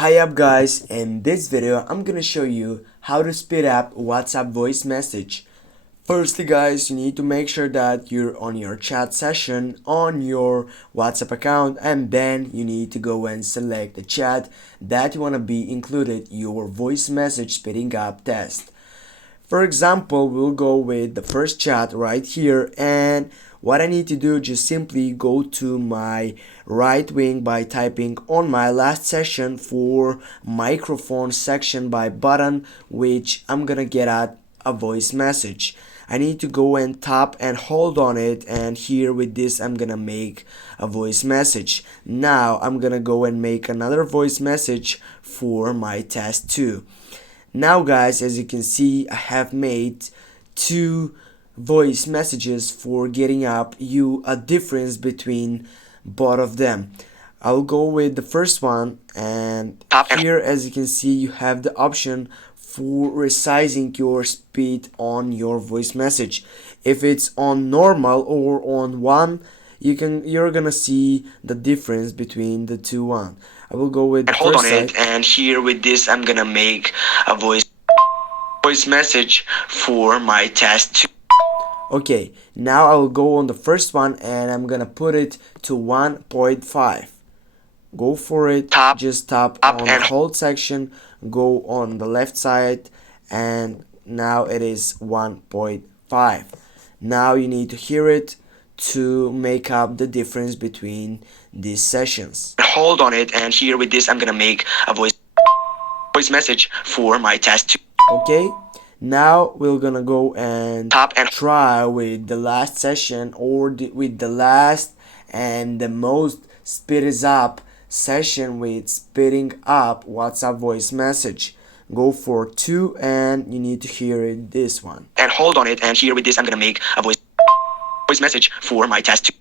Hi up guys, in this video I'm gonna show you how to speed up WhatsApp voice message. Firstly guys, you need to make sure that you're on your chat session on your WhatsApp account, and then you need to go and select the chat that you want to be included your voice message speeding up test. For example, we'll go with the first chat right here, and what I need to do, just simply go to my right wing by typing on my last session for microphone section by button, which I'm gonna get at a voice message. I need to go and tap and hold on it, and here with this I'm gonna make a voice message. Now I'm gonna go and make another voice message for my test 2. Now guys, as you can see, I have made 2 voice messages for getting up you a difference between both of them. I'll go with the first one, and here as you can see you have the option for resizing your speed on your voice message. If it's on normal or on 1, you're gonna see the difference between the two one. I will go with the hold first on side. it, and here with this I'm gonna make a voice message for my test 2. Okay, now I will go on the first one and I'm gonna put it to 1.5. Go for it, just tap on the hold section, go on the left side, and now it is 1.5. Now you need to hear it to make up the difference between these sessions. Hold on it, and here with this I'm gonna make a voice message for my test 2. Okay, now we're gonna go and try with the last session, or with the last and the most speed is up session with speeding up WhatsApp voice message. Go for 2 and you need to hear it, this one. And hold on it, and here with this I'm gonna make a voice message for my test 2.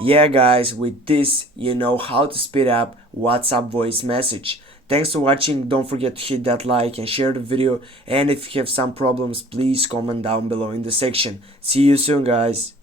Yeah guys, with this you know how to speed up WhatsApp voice message. Thanks for watching. Don't forget to hit that like and share the video, and if you have some problems please comment down below in the section. See you soon guys.